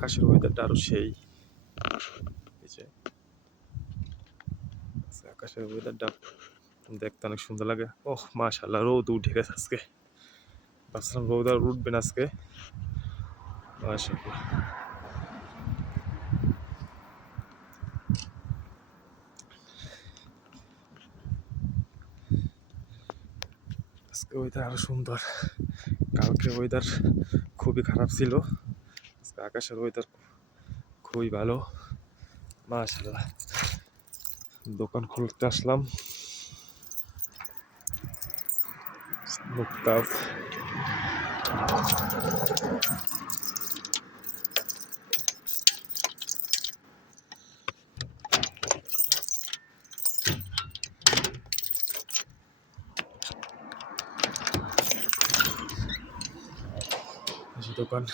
আকাশের ওয়েদারটা আরো সেই। আকাশের ওয়েদারটা দেখতে অনেক সুন্দর লাগে। ওহ মাশাআল্লাহ, রোদ উঠে গেছে আজকে। ভাবছিলাম রোদ আর উঠবে না আজকে। মাশাআল্লাহ, আজকে ওয়েদার আরো সুন্দর। কালকে ওয়েদার খুবই খারাপ ছিল, আজকে আকাশের ওয়েদার খুবই ভালো। মাশাআল্লাহ, দোকান খুলতে আসলাম। মুক্তাফ দোকান